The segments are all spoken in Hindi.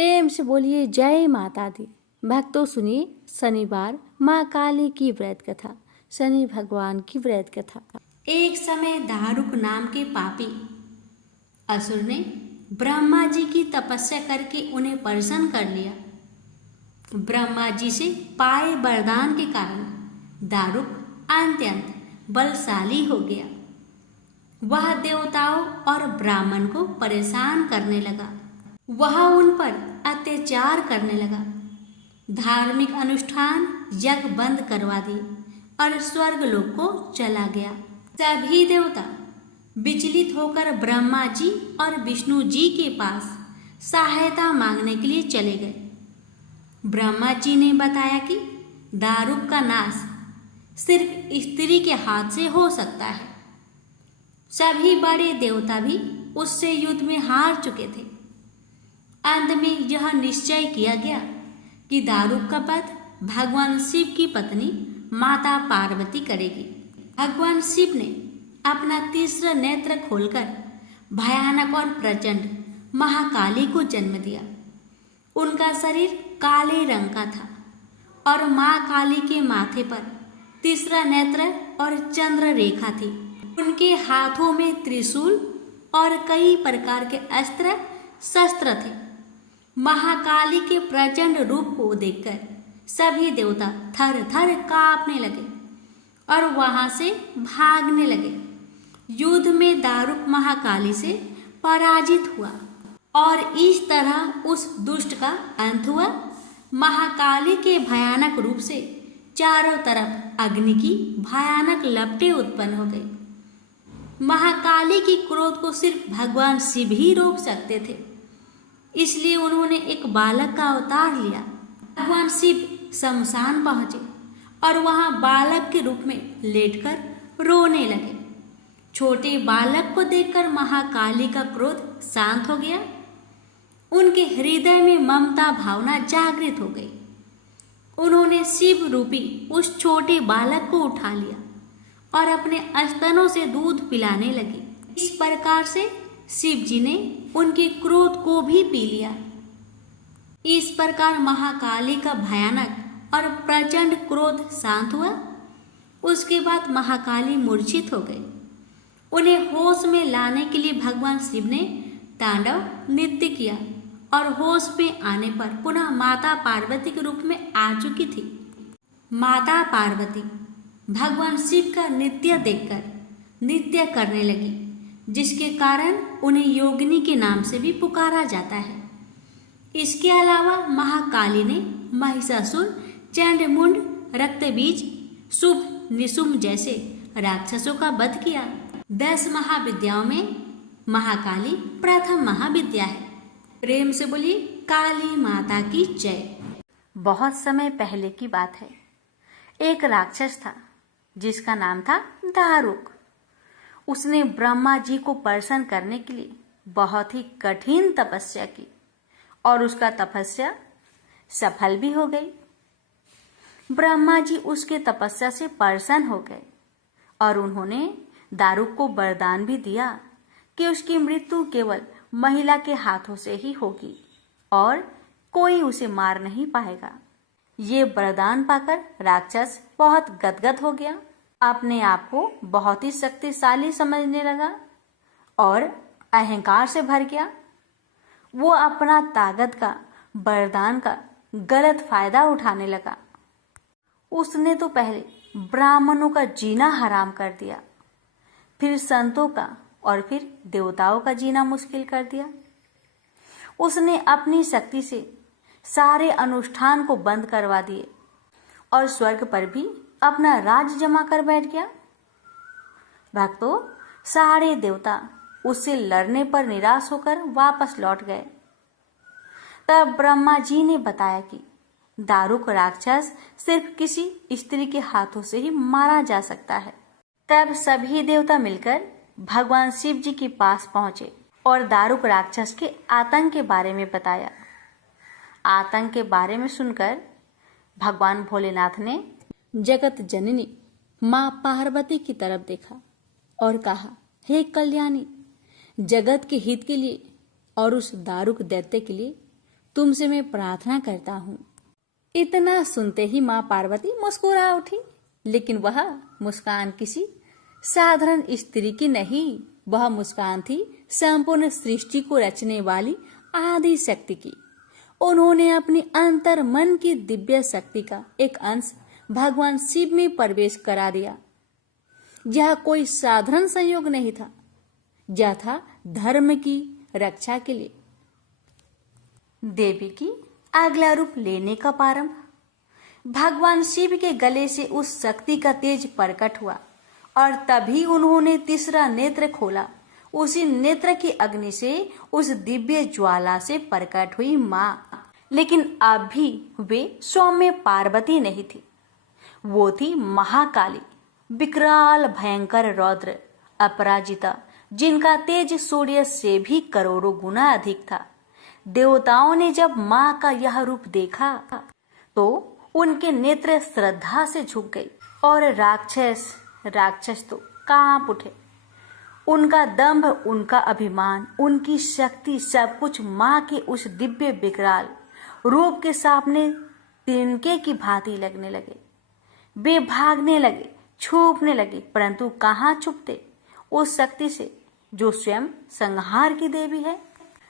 प्रेम से बोलिए जय माता दी। भक्तों सुनिए शनिवार माँ काली की व्रत कथा, शनि भगवान की व्रत कथा। एक समय दारुक नाम के पापी असुर ने ब्रह्मा जी की तपस्या करके उन्हें प्रसन्न कर लिया। ब्रह्मा जी से पाए वरदान के कारण दारुक अत्यंत बलशाली हो गया। वह देवताओं और ब्राह्मण को परेशान करने लगा। वह उन पर अत्याचार करने लगा। धार्मिक अनुष्ठान यज्ञ बंद करवा दिए और स्वर्ग लोक को चला गया। सभी देवता विचलित होकर ब्रह्मा जी और विष्णु जी के पास सहायता मांगने के लिए चले गए। ब्रह्मा जी ने बताया कि दारुक का नाश सिर्फ स्त्री के हाथ से हो सकता है। सभी बड़े देवता भी उससे युद्ध में हार चुके थे। अंत में यह निश्चय किया गया कि दारुक का वध भगवान शिव की पत्नी माता पार्वती करेगी। भगवान शिव ने अपना तीसरा नेत्र खोलकर भयानक और प्रचंड महाकाली को जन्म दिया। उनका शरीर काले रंग का था और माँ काली के माथे पर तीसरा नेत्र और चंद्र रेखा थी। उनके हाथों में त्रिशूल और कई प्रकार के अस्त्र शस्त्र थे। महाकाली के प्रचंड रूप को देखकर सभी देवता थर थर कांपने लगे और वहां से भागने लगे। युद्ध में दारुक महाकाली से पराजित हुआ और इस तरह उस दुष्ट का अंत हुआ। महाकाली के भयानक रूप से चारों तरफ अग्नि की भयानक लपटें उत्पन्न हो गई। महाकाली की क्रोध को सिर्फ भगवान शिव ही रोक सकते थे, इसलिए उन्होंने एक बालक का अवतार लिया। भगवान शिव शमशान पहुंचे और वहां बालक के रूप में लेटकर रोने लगे। छोटे बालक को देखकर महाकाली का क्रोध शांत हो गया। उनके हृदय में ममता भावना जागृत हो गई। उन्होंने शिव रूपी उस छोटे बालक को उठा लिया और अपने स्तनों से दूध पिलाने लगे। इस प्रकार से शिव जी ने उनके क्रोध को भी पी लिया। इस प्रकार महाकाली का भयानक और प्रचंड क्रोध शांत हुआ। उसके बाद महाकाली मूर्छित हो गई। उन्हें होश में लाने के लिए भगवान शिव ने तांडव नृत्य किया और होश में आने पर पुनः माता पार्वती के रूप में आ चुकी थी। माता पार्वती भगवान शिव का नृत्य देखकर नृत्य करने लगी, जिसके कारण उन्हें योगिनी के नाम से भी पुकारा जाता है। इसके अलावा महाकाली ने महिषासुर, चंडमुंड, रक्तबीज, शुभ, निशुंभ जैसे राक्षसों का वध किया। 10 महाविद्याओं में महाकाली प्रथम महाविद्या है। प्रेम से बोलिए काली माता की जय। बहुत समय पहले की बात है। एक राक्षस था जिसका नाम था दारुक। उसने ब्रह्मा जी को प्रसन्न करने के लिए बहुत ही कठिन तपस्या की और उसका तपस्या सफल भी हो गई। ब्रह्मा जी उसके तपस्या से प्रसन्न हो गए और उन्होंने दारुक को वरदान भी दिया कि उसकी मृत्यु केवल महिला के हाथों से ही होगी और कोई उसे मार नहीं पाएगा। ये वरदान पाकर राक्षस बहुत गदगद हो गया, अपने आप को बहुत ही शक्तिशाली समझने लगा और अहंकार से भर गया। वो अपना ताकत का, वरदान का गलत फायदा उठाने लगा। उसने तो पहले ब्राह्मणों का जीना हराम कर दिया, फिर संतों का और फिर देवताओं का जीना मुश्किल कर दिया। उसने अपनी शक्ति से सारे अनुष्ठान को बंद करवा दिए और स्वर्ग पर भी अपना राज जमा कर बैठ गया। भक्तों, सारे देवता उससे लड़ने पर निराश होकर वापस लौट गए। तब ब्रह्मा जी ने बताया कि दारुक राक्षस सिर्फ किसी स्त्री के हाथों से ही मारा जा सकता है। तब सभी देवता मिलकर भगवान शिव जी के पास पहुंचे और दारुक राक्षस के आतंक के बारे में बताया। आतंक के बारे में सुनकर भगवान भोलेनाथ ने जगत जननी माँ पार्वती की तरफ देखा और कहा, हे कल्याणी, जगत के हित के लिए और उस दारुक दैत्य के लिए तुमसे मैं प्रार्थना करता हूँ। इतना सुनते ही माँ पार्वती मुस्कुरा उठी, लेकिन वह मुस्कान किसी साधारण स्त्री की नहीं, वह मुस्कान थी संपूर्ण सृष्टि को रचने वाली आदि शक्ति की। उन्होंने अपनी अंतर मन की दिव्य शक्ति का एक अंश भगवान शिव में प्रवेश करा दिया। यह कोई साधारण संयोग नहीं था, यह था धर्म की रक्षा के लिए देवी की अगला रूप लेने का प्रारंभ। भगवान शिव के गले से उस शक्ति का तेज प्रकट हुआ और तभी उन्होंने तीसरा नेत्र खोला। उसी नेत्र की अग्नि से उस दिव्य ज्वाला से प्रकट हुई माँ। लेकिन अब भी वे सौम्य पार्वती नहीं थी, वो थी महाकाली, विकराल भयंकर रौद्र अपराजिता, जिनका तेज सूर्य से भी करोड़ों गुना अधिक था। देवताओं ने जब माँ का यह रूप देखा तो उनके नेत्र श्रद्धा से झुक गई और राक्षस तो कांप उठे। उनका दंभ, उनका अभिमान, उनकी शक्ति, सब कुछ माँ के उस दिव्य विकराल रूप के सामने तिनके की भांति लगने लगे। वे भागने लगे, छुपने लगे, परंतु कहाँ छुपते उस शक्ति से जो स्वयं संहार की देवी है।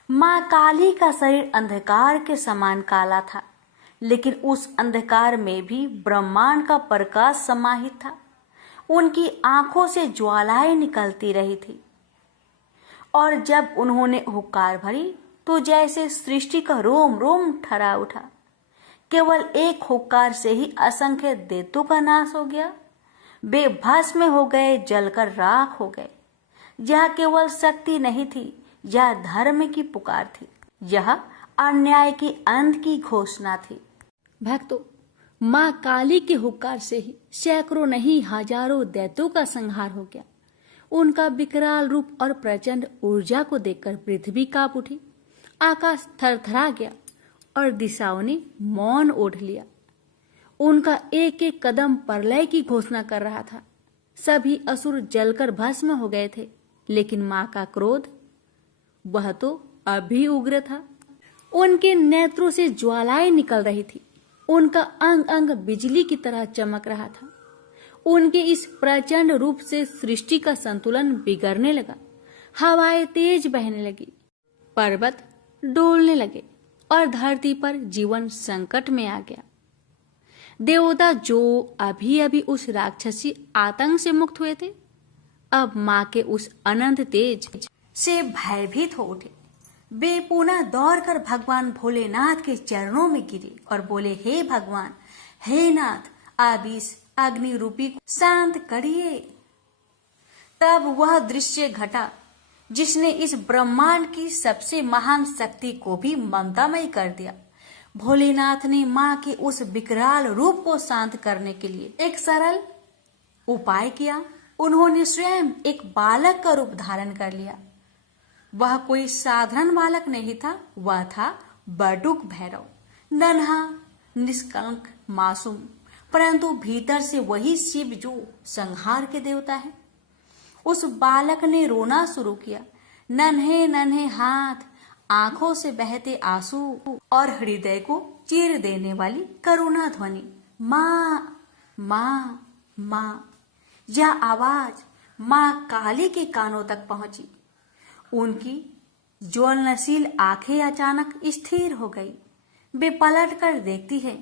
माँ काली का शरीर अंधकार के समान काला था, लेकिन उस अंधकार में भी ब्रह्मांड का प्रकाश समाहित था। उनकी आंखों से ज्वालाएं निकलती रही थी और जब उन्होंने हुक्कार भरी तो जैसे सृष्टि का रोम रोम ठरा उठा। केवल एक हुक्कार से ही असंख्य दैत्यों का नाश हो गया। वे भस्म हो गए, जलकर राख हो गए। यह केवल शक्ति नहीं थी, यह धर्म की पुकार थी, यह अन्याय की अंत की घोषणा थी। भक्तों, माँ काली के हुक्कार से ही सैकड़ों नहीं हजारों दैत्यों का संहार हो गया। उनका विकराल रूप और प्रचंड ऊर्जा को देखकर पृथ्वी कांप उठी, आकाश थरथरा गया और दिशाओं ने मौन ओढ़ लिया। उनका एक एक कदम प्रलय की घोषणा कर रहा था। सभी असुर जलकर भस्म हो गए थे, लेकिन माँ का क्रोध, वह तो अभी उग्र था। उनके नेत्रों से ज्वालाएं निकल रही थी, उनका अंग अंग बिजली की तरह चमक रहा था। उनके इस प्रचंड रूप से सृष्टि का संतुलन बिगड़ने लगा। हवाएं तेज बहने लगी, पर्वत डोलने लगे और धरती पर जीवन संकट में आ गया। देवता जो अभी अभी उस राक्षसी आतंक से मुक्त हुए थे, अब माँ के उस अनंत तेज से भयभीत हो उठे। वे पुनः दौड़कर भगवान भोलेनाथ के चरणों में गिरे और बोले, हे भगवान, हे नाथ, आप इस अग्नि रूपी को शांत करिए। तब वह दृश्य घटा जिसने इस ब्रह्मांड की सबसे महान शक्ति को भी ममतामय कर दिया। भोलेनाथ ने माँ के उस विकराल रूप को शांत करने के लिए एक सरल उपाय किया। उन्होंने स्वयं एक बालक का रूप धारण कर लिया। वह कोई साधारण बालक नहीं था, वह था बड़ुक भैरव, नन्हा, निष्कलंक, मासूम, परंतु भीतर से वही शिव जो संहार के देवता है। उस बालक ने रोना शुरू किया। नन्हे नन्हे हाथ, आंखों से बहते आंसू और हृदय को चीर देने वाली करुणा ध्वनि, माँ माँ माँ। यह आवाज माँ काली के कानों तक पहुंची। उनकी ज्वलनशील आंखें अचानक स्थिर हो गई। वे पलट कर देखती है,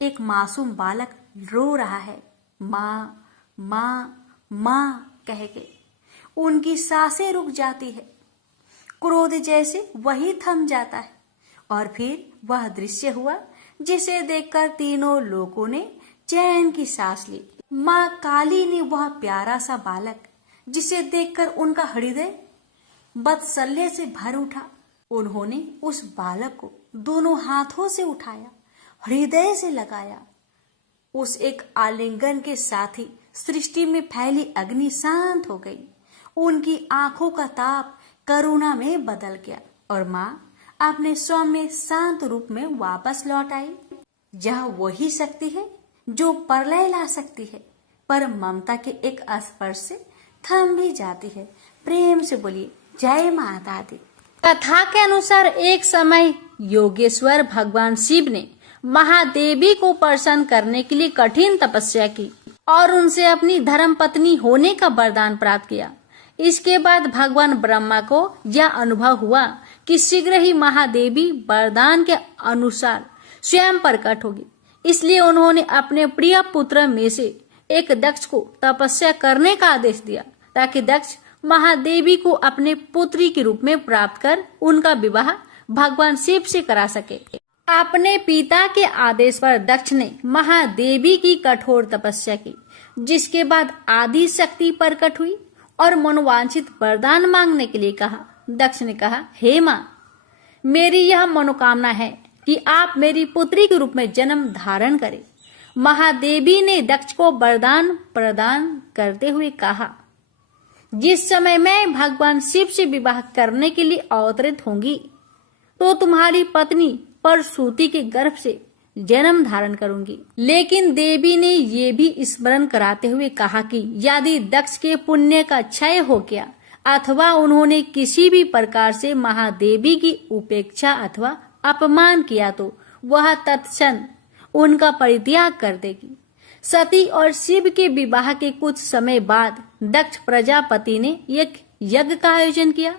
एक मासूम बालक रो रहा है, माँ माँ माँ कह के। उनकी सांसें रुक जाती है, क्रोध जैसे वही थम जाता है। और फिर वह दृश्य हुआ जिसे देखकर तीनों लोगों ने चैन की सांस ली। माँ काली ने वह प्यारा सा बालक, जिसे देखकर उनका हृदय वात्सल्य से भर उठा, उन्होंने उस बालक को दोनों हाथों से उठाया, हृदय से लगाया। उस एक आलिंगन के साथ ही सृष्टि में फैली अग्नि शांत हो गई। उनकी आंखों का ताप करुणा में बदल गया और माँ अपने सौम्य शांत रूप में वापस लौट आई। यह वही शक्ति है जो प्रलय ला सकती है, पर ममता के एक स्पर्श से थम भी जाती है। प्रेम से बोलिए जय माता दी। कथा के अनुसार एक समय योगेश्वर भगवान शिव ने महादेवी को प्रसन्न करने के लिए कठिन तपस्या की और उनसे अपनी धर्म पत्नी होने का वरदान प्राप्त किया। इसके बाद भगवान ब्रह्मा को यह अनुभव हुआ कि शीघ्र ही महादेवी वरदान के अनुसार स्वयं प्रकट होगी। इसलिए उन्होंने अपने प्रिय पुत्र में से एक दक्ष को तपस्या करने का आदेश दिया ताकि दक्ष महादेवी को अपने पुत्री के रूप में प्राप्त कर उनका विवाह भगवान शिव से करा सके। अपने पिता के आदेश पर दक्ष ने महादेवी की कठोर तपस्या की, जिसके बाद आदि शक्ति प्रकट हुई और मनोवांछित वरदान मांगने के लिए कहा। दक्ष ने कहा, हे माँ, मेरी यह मनोकामना है कि आप मेरी पुत्री के रूप में जन्म धारण करें। महादेवी ने दक्ष को वरदान प्रदान करते हुए कहा, जिस समय मैं भगवान शिव से विवाह करने के लिए अवतरित होंगी तो तुम्हारी पत्नी परसूति के गर्भ से जन्म धारण करूंगी। लेकिन देवी ने ये भी स्मरण कराते हुए कहा कि यदि दक्ष के पुण्य का क्षय हो गया अथवा उन्होंने किसी भी प्रकार से महादेवी की उपेक्षा अथवा अपमान किया तो वह तत्क्षण उनका परित्याग कर देगी। सती और शिव के विवाह के कुछ समय बाद दक्ष प्रजापति ने एक यज्ञ का आयोजन किया,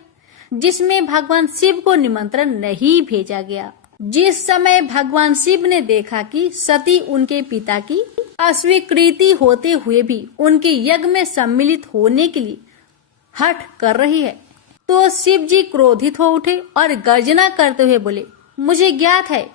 जिसमें भगवान शिव को निमंत्रण नहीं भेजा गया। जिस समय भगवान शिव ने देखा कि सती उनके पिता की अस्वीकृति होते हुए भी उनके यज्ञ में सम्मिलित होने के लिए हठ कर रही है, तो शिव जी क्रोधित हो उठे और गर्जना करते हुए बोले, मुझे ज्ञात है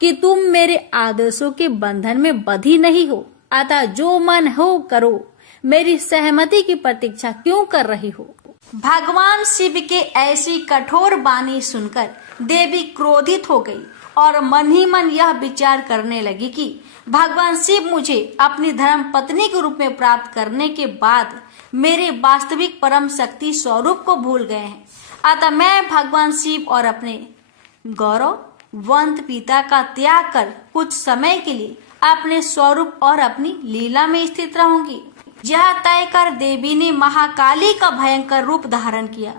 कि तुम मेरे आदर्शों के बंधन में बंधी नहीं हो, अतः जो मन हो करो, मेरी सहमति की प्रतीक्षा क्यों कर रही हो। भगवान शिव के ऐसी कठोर वाणी सुनकर देवी क्रोधित हो गई और मन ही मन यह विचार करने लगी कि भगवान शिव मुझे अपनी धर्म पत्नी के रूप में प्राप्त करने के बाद मेरे वास्तविक परम शक्ति स्वरूप को भूल गए हैं। अतः मैं भगवान शिव और अपने गौरववंत पिता का त्याग कर कुछ समय के लिए अपने स्वरूप और अपनी लीला में स्थित रहूंगी। यह तय कर देवी ने महाकाली का भयंकर रूप धारण किया।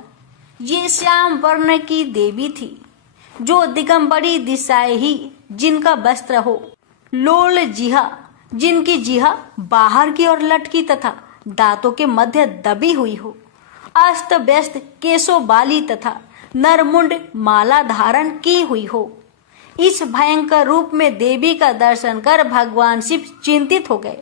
ये श्याम वर्ण की देवी थी, जो दिगंबरी दिशाएं ही जिनका वस्त्र हो, लोल जिहा जिनकी जिहा बाहर की ओर लटकी तथा दांतों के मध्य दबी हुई हो, अस्त व्यस्त केशों वाली तथा नरमुंड माला धारण की हुई हो। इस भयंकर रूप में देवी का दर्शन कर भगवान शिव चिंतित हो गए,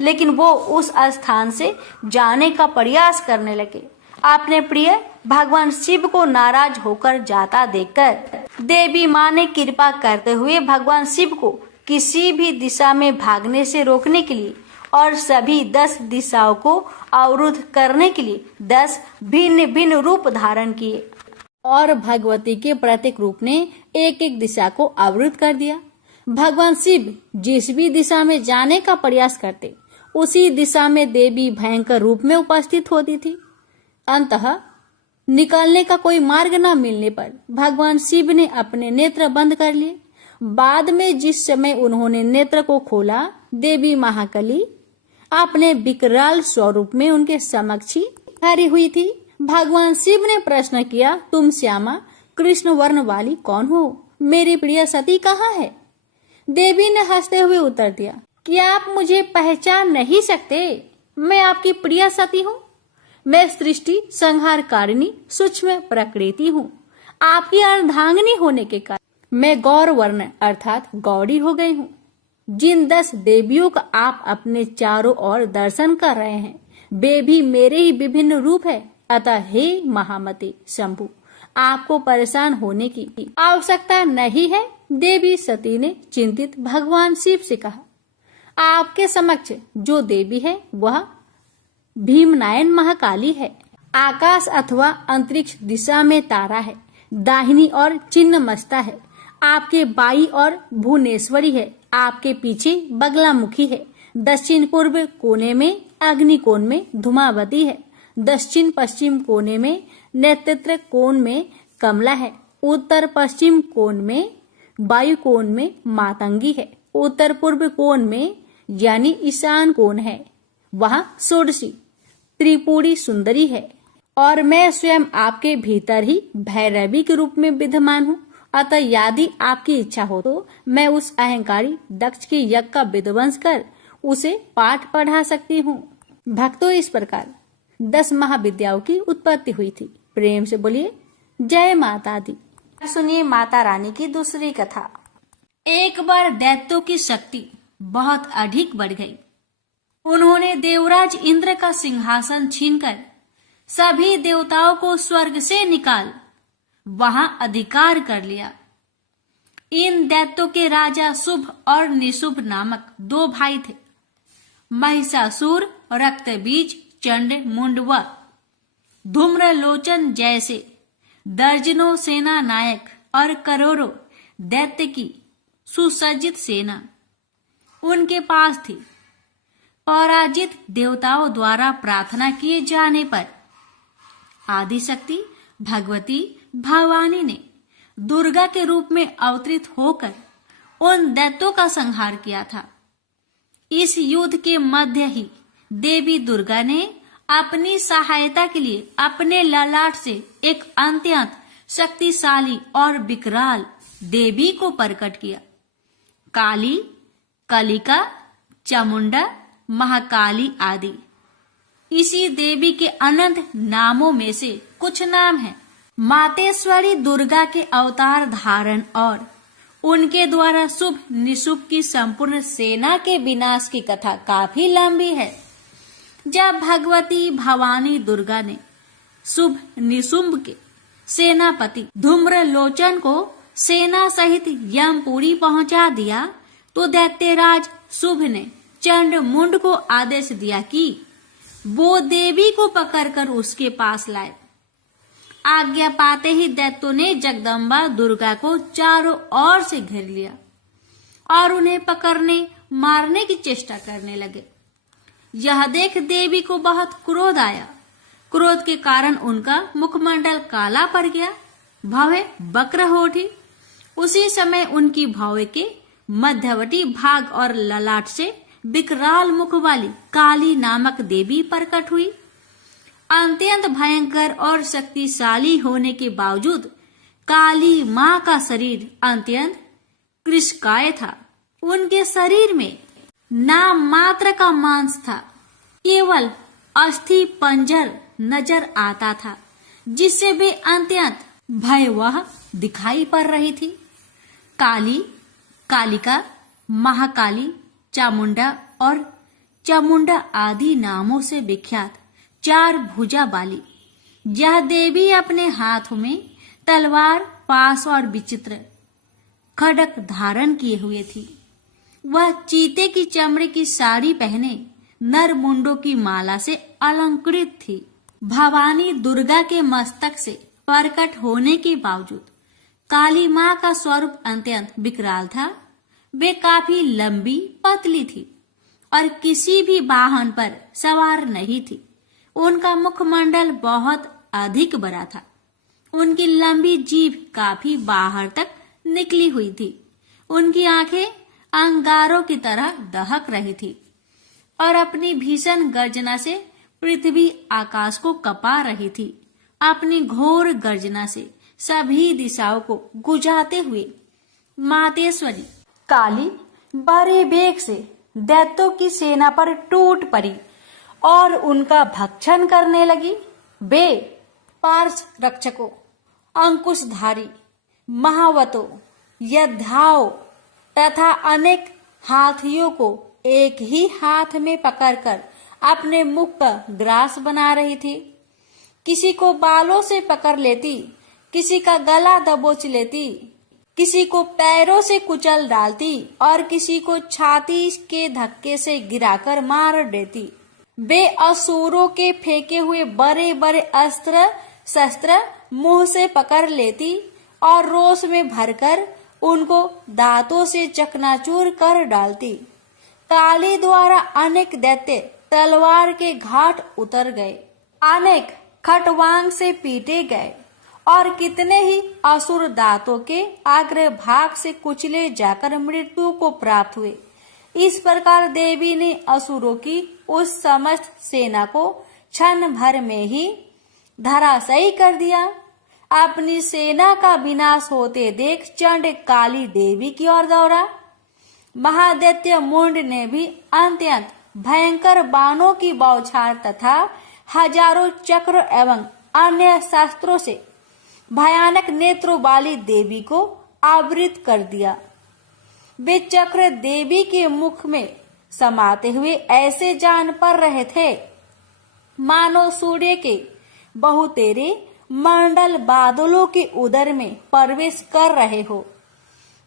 लेकिन वो उस स्थान से जाने का प्रयास करने लगे। अपने प्रिय भगवान शिव को नाराज होकर जाता देखकर देवी माँ ने कृपा करते हुए भगवान शिव को किसी भी दिशा में भागने से रोकने के लिए और सभी 10 दिशाओं को अवरुद्ध करने के लिए 10 भिन्न भिन्न रूप धारण किए और भगवती के प्रत्येक रूप ने एक एक दिशा को अवरुद्ध कर दिया। भगवान शिव जिस भी दिशा में जाने का प्रयास करते, उसी दिशा में देवी भयंकर रूप में उपस्थित होती थी। अंततः निकलने का कोई मार्ग न मिलने पर भगवान शिव ने अपने नेत्र बंद कर लिए। बाद में जिस समय उन्होंने नेत्र को खोला, देवी महाकाली अपने विकराल स्वरूप में उनके समक्ष ही खड़ी हुई थी। भगवान शिव ने प्रश्न किया, तुम श्यामा कृष्ण वर्ण वाली कौन हो? मेरी प्रिय सती कहाँ है? देवी ने हंसते हुए उत्तर दिया, क्या आप मुझे पहचान नहीं सकते? मैं आपकी प्रिय सती हूँ। मैं सृष्टि संहारकारिणी सूक्ष्म प्रकृति हूँ। आपकी अर्धांगिनी होने के कारण मैं गौर वर्ण अर्थात गौरी हो गई हूँ। जिन 10 देवियों का आप अपने चारों ओर दर्शन कर रहे हैं, वे भी मेरे ही विभिन्न रूप है। अतः हे महामते शंभु, आपको परेशान होने की आवश्यकता नहीं है। देवी सती ने चिंतित भगवान शिव से कहा, आपके समक्ष जो देवी है वह भीमनायन महाकाली है। आकाश अथवा अंतरिक्ष दिशा में तारा है, दाहिनी और चिन्ह मस्ता है, आपके बाई और भुवनेश्वरी है, आपके पीछे बगलामुखी है, दक्षिण पूर्व कोने में अग्निकोण में धूमावती है, दक्षिण पश्चिम कोने में नेतृत्व कोण में कमला है, उत्तर पश्चिम कोण में वायु कोण में मातंगी है, उत्तर पूर्व कोण में यानी ईशान कोण है, वहाँ षोडशी त्रिपुरी सुंदरी है और मैं स्वयं आपके भीतर ही भैरवी के रूप में विद्यमान हूँ अतः यदि आपकी इच्छा हो तो मैं उस अहंकारी दक्ष के यज्ञ का विध्वंस कर उसे पाठ पढ़ा सकती हूँ। भक्तों, इस प्रकार 10 महाविद्याओं की उत्पत्ति हुई थी। प्रेम से बोलिए जय माता दी। सुनिए माता रानी की दूसरी कथा। एक बार दैत्यों की शक्ति बहुत अधिक बढ़ गई। उन्होंने देवराज इंद्र का सिंहासन छीनकर सभी देवताओं को स्वर्ग से निकाल वहां अधिकार कर लिया। इन दैत्यों के राजा शुभ और निशुभ नामक 2 भाई थे। महिषासुर, रक्तबीज, चंड, मुंड व धूम्रलोचन जैसे दर्जनों सेना नायक और करोड़ों दैत्य की सुसज्जित सेना उनके पास थी। पराजित देवताओं द्वारा प्रार्थना किए जाने पर आदिशक्ति भगवती भवानी ने दुर्गा के रूप में अवतरित होकर उन दैत्यों का संहार किया था। इस युद्ध के मध्य ही देवी दुर्गा ने अपनी सहायता के लिए अपने ललाट से एक अत्यंत शक्तिशाली और विकराल देवी को प्रकट किया। काली, कलिका, चामुंडा, महाकाली आदि इसी देवी के अनंत नामों में से कुछ नाम हैं। मातेश्वरी दुर्गा के अवतार धारण और उनके द्वारा शुभ निशुभ की संपूर्ण सेना के विनाश की कथा काफी लंबी है। जब भगवती भवानी दुर्गा ने शुभ निशुंभ के सेनापति धूम्रलोचन को सेना सहित यमपुरी पहुंचा दिया तो दैत्यराज शुभ ने चंड मुंड को आदेश दिया कि वो देवी को पकड़कर उसके पास लाए। आज्ञा पाते ही दैत्यों ने जगदम्बा दुर्गा को चारों ओर से घेर लिया और उन्हें पकड़ने मारने की चेष्टा करने लगे। यह देख देवी को बहुत क्रोध आया। क्रोध के कारण उनका मुखमंडल काला पड़ गया, भवें वक्र हो उठी। उसी समय उनकी भौवें के मध्यवर्ती भाग और ललाट से विकराल मुख वाली काली नामक देवी प्रकट हुई। अत्यंत भयंकर और शक्तिशाली होने के बावजूद काली मां का शरीर अत्यंत कृशकाय था। उनके शरीर में नाम मात्र का मांस था, केवल अस्थि पंजर नजर आता था, जिससे वे अत्यंत भयावह दिखाई पड़ रही थी। काली, कालिका, महाकाली, चामुंडा और चामुंडा आदि नामों से विख्यात 4 भुजा वाली यह देवी अपने हाथों में तलवार, पास और विचित्र खड्ग धारण किए हुए थी। वह चीते की चमड़े की साड़ी पहने नर मुंडों की माला से अलंकृत थी। भवानी दुर्गा के मस्तक से प्रकट होने के बावजूद काली मां का स्वरूप अत्यंत विकराल था। वे काफी लंबी पतली थी और किसी भी वाहन पर सवार नहीं थी। उनका मुखमंडल बहुत अधिक बड़ा था। उनकी लंबी जीभ काफी बाहर तक निकली हुई थी। उनकी आंखें अंगारों की तरह दहक रही थी और अपनी भीषण गर्जना से पृथ्वी आकाश को कपा रही थी। अपनी घोर गर्जना से सभी दिशाओं को गुजाते हुए मातेश्वरी काली बड़े वेग से दैत्यों की सेना पर टूट पड़ी और उनका भक्षण करने लगी। वे पार्श रक्षकों, अंकुशधारी, महावतों, योद्धाओं तथा अनेक हाथियों को एक ही हाथ में पकड़कर अपने मुख का ग्रास बना रही थी। किसी को बालों से पकड़ लेती, किसी का गला दबोच लेती, किसी को पैरों से कुचल डालती और किसी को छाती के धक्के से गिराकर मार देती। वे असुरों के फेंके हुए बड़े बड़े अस्त्र शस्त्र मुंह से पकड़ लेती और रोष में भरकर उनको दांतों से चकनाचूर कर डालती। काली द्वारा अनेक दैत्य तलवार के घाट उतर गए, अनेक खटवांग से पीटे गए और कितने ही असुर दांतों के आग्र भाग से कुचले जाकर मृत्यु को प्राप्त हुए। इस प्रकार देवी ने असुरों की उस समस्त सेना को क्षण भर में ही धराशायी कर दिया। अपनी सेना का विनाश होते देख चंड काली देवी की ओर दौड़ा। महादैत्य मुंड ने भी अत्यंत भयंकर बाणों की बौछार तथा हजारों चक्र एवं अन्य शस्त्रों से भयानक नेत्रों वाली देवी को आवृत कर दिया। वे चक्र देवी के मुख में समाते हुए ऐसे जान पड़ रहे थे मानो सूर्य के बहुतेरे मंडल बादलों के उदर में प्रवेश कर रहे हो।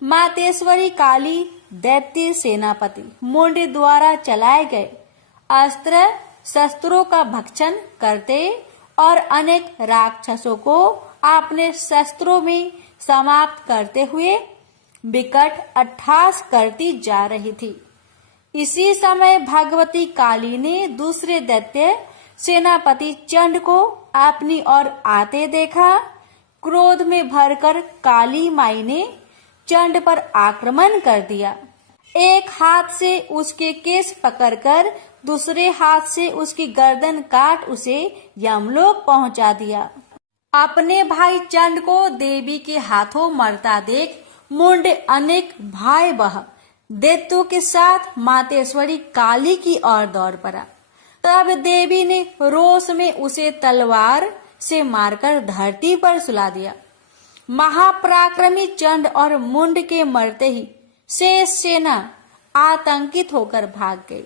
मातेश्वरी काली दैत्य सेनापति मुंड द्वारा चलाए गए अस्त्र शस्त्रों का भक्षण करते और अनेक राक्षसों को अपने शस्त्रों में समाप्त करते हुए विकट अट्टहास करती जा रही थी। इसी समय भगवती काली ने दूसरे दैत्य सेनापति चंड को अपनी ओर आते देखा। क्रोध में भरकर काली माई ने चंड पर आक्रमण कर दिया। एक हाथ से उसके केस पकड़कर दूसरे हाथ से उसकी गर्दन काट उसे यमलोक पहुंचा दिया। अपने भाई चंड को देवी के हाथों मरता देख मुंड अनेक भाई बह दैत्यों के साथ मातेश्वरी काली की ओर दौड़ पड़ा। तब देवी ने रोष में उसे तलवार से मारकर धरती पर सुला दिया। महापराक्रमी चंड और मुंड के मरते ही शेष सेना आतंकित होकर भाग गई।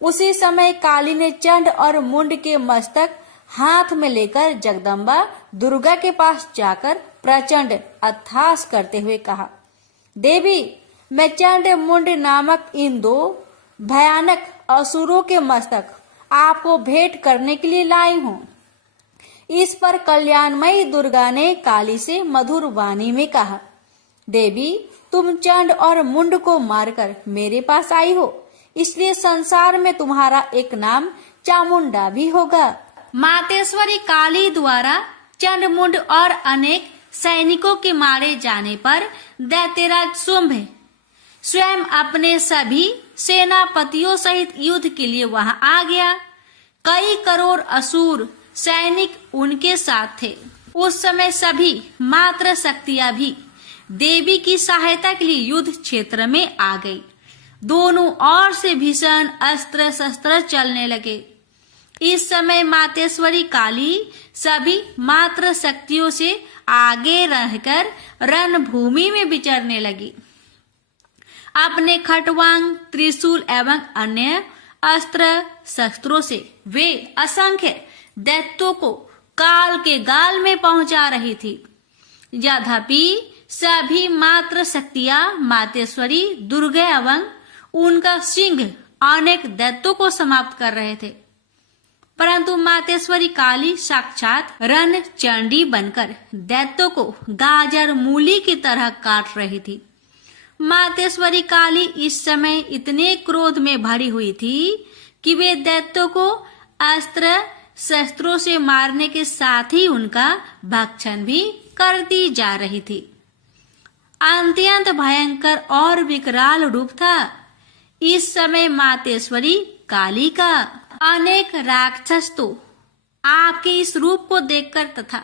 उसी समय काली ने चंड और मुंड के मस्तक हाथ में लेकर जगदम्बा दुर्गा के पास जाकर प्रचंड अट्टहास करते हुए कहा, देवी, मैं चंड मुंड नामक इन दो भयानक असुरों के मस्तक आपको भेंट करने के लिए लाई हूँ। इस पर कल्याणमयी दुर्गा ने काली से मधुर वाणी में कहा, देवी, तुम चंड और मुंड को मारकर मेरे पास आई हो, इसलिए संसार में तुम्हारा एक नाम चामुंडा भी होगा। मातेश्वरी काली द्वारा चंड मुंड और अनेक सैनिकों के मारे जाने पर दैत्यराज शुंभ स्वयं अपने सभी सेनापतियों सहित युद्ध के लिए वहां आ गया। कई करोड़ असुर सैनिक उनके साथ थे। उस समय सभी मात्र शक्तियां भी देवी की सहायता के लिए युद्ध क्षेत्र में आ गई। दोनों ओर से भीषण अस्त्र शस्त्र चलने लगे। इस समय मातेश्वरी काली सभी मात्र शक्तियों से आगे रहकर रणभूमि में विचरने लगी। अपने खटवांग, त्रिशूल एवं अन्य अस्त्र शस्त्रों से वे असंख्य दैत्यों को काल के गाल में पहुंचा रही थी। यद्यपि सभी मात्र शक्तियां मातेश्वरी दुर्गा एवं उनका सिंह अनेक दैत्यों को समाप्त कर रहे थे, परंतु मातेश्वरी काली साक्षात रण चंडी बनकर दैत्यों को गाजर मूली की तरह काट रही थी। मातेश्वरी काली इस समय इतने क्रोध में भरी हुई थी कि वे दैत्यों को अस्त्र शस्त्रों से मारने के साथ ही उनका भक्षण भी करती जा रही थी। अत्यंत भयंकर और विकराल रूप था इस समय मातेश्वरी काली का। अनेक राक्षस तो आपके इस रूप को देखकर तथा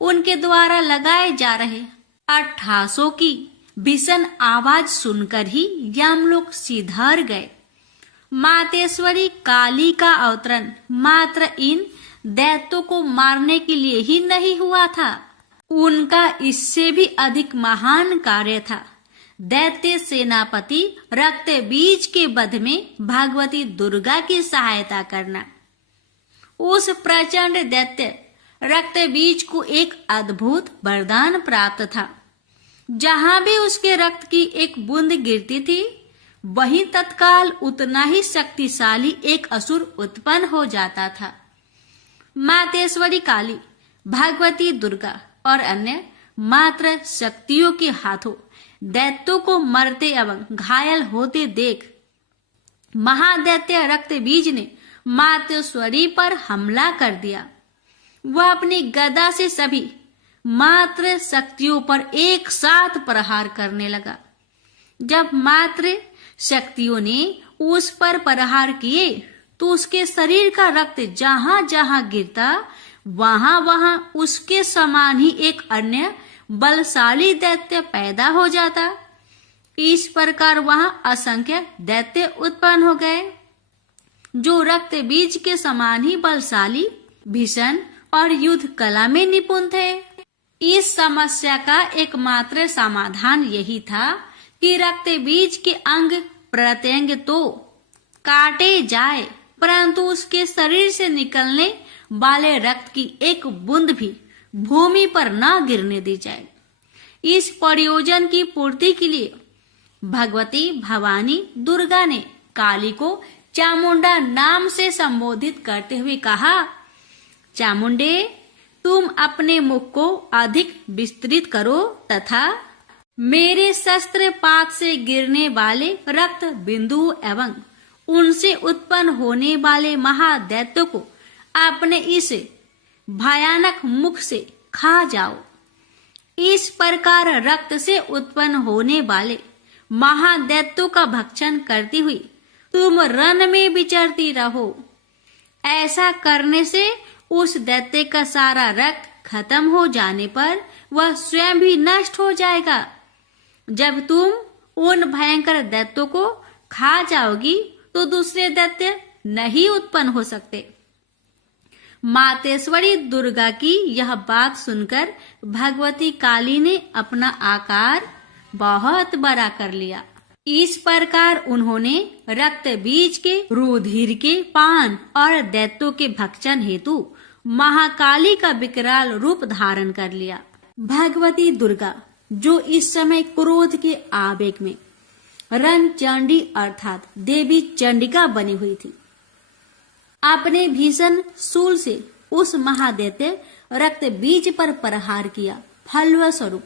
उनके द्वारा लगाए जा रहे अट्टहासों की भीषण आवाज सुनकर ही यमलोक सिधार गए। मातेश्वरी काली का अवतरण मात्र इन दैत्यों को मारने के लिए ही नहीं हुआ था, उनका इससे भी अधिक महान कार्य था। दैत्य सेनापति रक्त बीज के वध में भगवती दुर्गा की सहायता करना। उस प्रचंड दैत्य रक्त बीज को एक अद्भुत वरदान प्राप्त था। जहां भी उसके रक्त की एक बूंद गिरती थी, वहीं तत्काल उतना ही शक्तिशाली एक असुर उत्पन्न हो जाता था। मातेश्वरी काली, भगवती दुर्गा और अन्य मात्र शक्तियों के हाथों दैत्यों को मरते एवं घायल होते देख महादैत्य रक्त बीज ने मातेश्वरी पर हमला कर दिया। वह अपनी गदा से सभी मात्र शक्तियों पर एक साथ प्रहार करने लगा। जब मात्र शक्तियों ने उस पर प्रहार किए तो उसके शरीर का रक्त जहां जहां गिरता वहां उसके समान ही एक अन्य बलशाली दैत्य पैदा हो जाता। इस प्रकार वहां असंख्य दैत्य उत्पन्न हो गए, जो रक्त बीज के समान ही बलशाली, भीषण और युद्ध कला में निपुण थे। इस समस्या का एकमात्र समाधान यही था कि रक्त बीज के अंग प्रत्यंग तो काटे जाए, परंतु उसके शरीर से निकलने वाले रक्त की एक बूंद भी भूमि पर न गिरने दी जाए। इस प्रयोजन की पूर्ति के लिए भगवती भवानी दुर्गा ने काली को चामुंडा नाम से संबोधित करते हुए कहा, चामुंडे, तुम अपने मुख को अधिक विस्तृत करो तथा मेरे शस्त्र पात से गिरने वाले रक्त बिंदु एवं उनसे उत्पन्न होने वाले महादैत्य को अपने इस भयानक मुख से खा जाओ। इस प्रकार रक्त से उत्पन्न होने वाले महादैत्यों का भक्षण करती हुई तुम रण में विचरती रहो। ऐसा करने से उस दैत्य का सारा रक्त खत्म हो जाने पर वह स्वयं भी नष्ट हो जाएगा। जब तुम उन भयंकर दैत्यों को खा जाओगी तो दूसरे दैत्य नहीं उत्पन्न हो सकते। मातेश्वरी दुर्गा की यह बात सुनकर भगवती काली ने अपना आकार बहुत बड़ा कर लिया। इस प्रकार उन्होंने रक्त बीज के रुधिर के पान और दैत्यों के भक्षण हेतु महाकाली का विकराल रूप धारण कर लिया। भगवती दुर्गा, जो इस समय क्रोध के आवेग में रणचंडी अर्थात देवी चंडिका बनी हुई थी, अपने भीषण शूल से उस महादैत्य रक्त बीज पर प्रहार किया। फलस्वरूप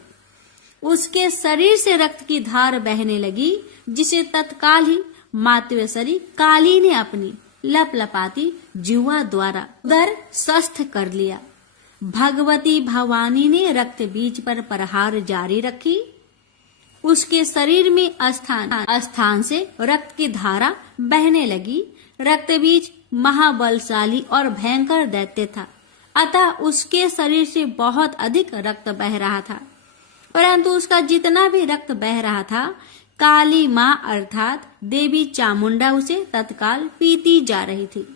उसके शरीर से रक्त की धार बहने लगी, जिसे तत्काल ही मातेश्वरी काली ने अपनी लपलपाती जिह्वा द्वारा उदर स्वस्थ कर लिया। भगवती भवानी ने रक्त बीज पर प्रहार जारी रखी। उसके शरीर में स्थान से रक्त की धारा बहने लगी। रक्त बीज महाबलशाली और भयंकर दैत्य था, अतः उसके शरीर से बहुत अधिक रक्त बह रहा था, परंतु उसका जितना भी रक्त बह रहा था, काली माँ अर्थात देवी चामुंडा उसे तत्काल पीती जा रही थी।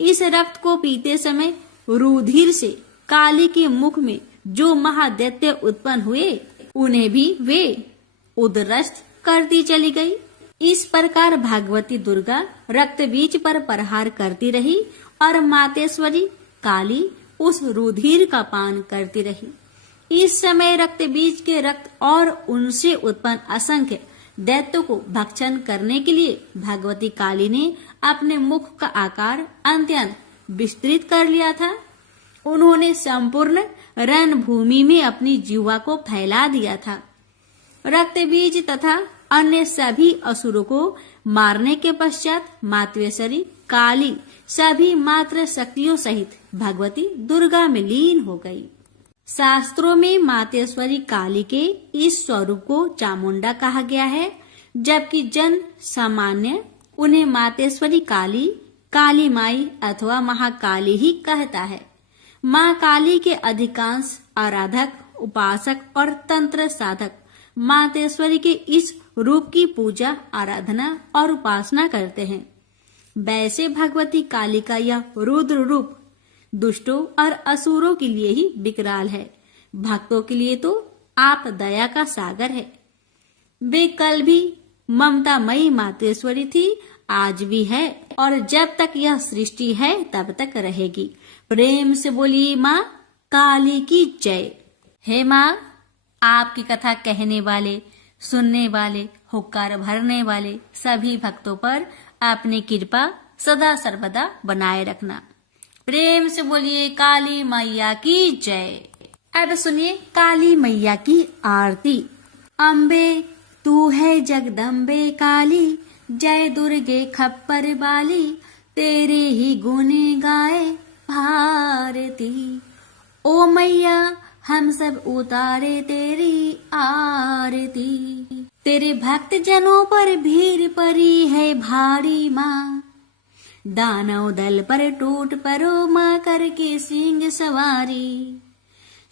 इस रक्त को पीते समय रुधिर से काली के मुख में जो महादैत्य उत्पन्न हुए, उन्हें भी वे उद्रस्त करती चली गई। इस प्रकार भगवती दुर्गा रक्त बीज पर प्रहार करती रही और मातेश्वरी काली उस रुधिर का पान करती रही। इस समय रक्त बीज के रक्त और उनसे उत्पन्न असंख्य दैत्यों को भक्षण करने के लिए भगवती काली ने अपने मुख का आकार अत्यंत विस्तृत कर लिया था। उन्होंने संपूर्ण रणभूमि में अपनी जिह्वा को फैला दिया था। रक्त बीज तथा अन्य सभी असुरों को मारने के पश्चात मातेश्वरी काली सभी मात्र शक्तियों सहित भगवती दुर्गा में लीन हो गई। शास्त्रों में मातेश्वरी काली के इस स्वरूप को चामुंडा कहा गया है, जबकि जन सामान्य उन्हें मातेश्वरी काली, काली माई अथवा महाकाली ही कहता है। माँ काली के अधिकांश आराधक, उपासक और तंत्र साधक मातेश्वरी के इस रूप की पूजा, आराधना और उपासना करते हैं। वैसे भगवती काली का यह रुद्र रूप दुष्टों और असुरों के लिए ही विकराल है, भक्तों के लिए तो आप दया का सागर है। वे कल भी ममतामयी मातेश्वरी थी, आज भी है और जब तक यह सृष्टि है तब तक रहेगी। प्रेम से बोलिए माँ काली की जय। हे माँ, आपकी कथा कहने वाले, सुनने वाले, हुक्कार भरने वाले सभी भक्तों पर अपनी कृपा सदा सर्वदा बनाए रखना। प्रेम से बोलिए काली मैया की जय। अब सुनिए काली मैया की आरती। अम्बे तू है जगदम्बे काली, जय दुर्गे खप्पर बाली, तेरे ही गुने गाए भारती। ओ मैया हम सब उतारे तेरी आरती, तेरे भक्त जनों पर भीड़ पड़ी है भारी माँ, दानव दल पर टूट पड़ो माँ करके सिंह सवारी।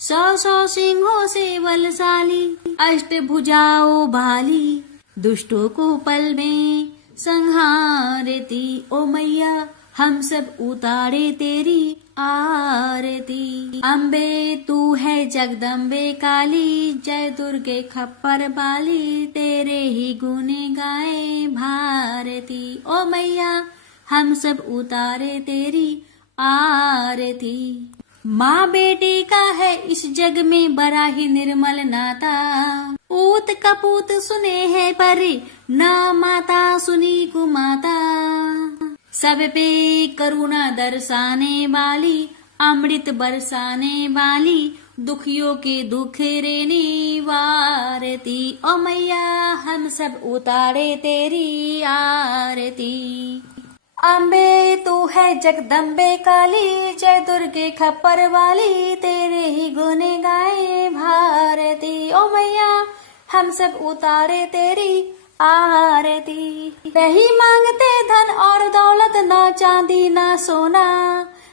100 सिंहों से बलशाली अष्टभुजाओ भाली, दुष्टों को पल में संहारती। ओ मैया हम सब उतारे तेरी आरती। अम्बे तू है जगदम्बे काली, जय दुर्गे खप्पर बाली, तेरे ही गुण गाए भारती। ओ मैया हम सब उतारे तेरी आरती। माँ बेटी का है इस जग में बड़ा ही निर्मल नाता, ऊत कपूत सुने है परी ना माता सुनी कुमाता। सब पे करुणा दर्शाने वाली, अमृत बरसाने वाली, दुखियों के दुख रेने वारती। ओ मैया हम सब उतारे तेरी आरती। अम्बे तू है जगदम्बे काली, जय दुर्गे खप्पर वाली, तेरे ही गुण गाए भारती। ओ मैया हम सब उतारे तेरी आरती। नहीं मांगते धन और दौलत, ना चांदी ना सोना,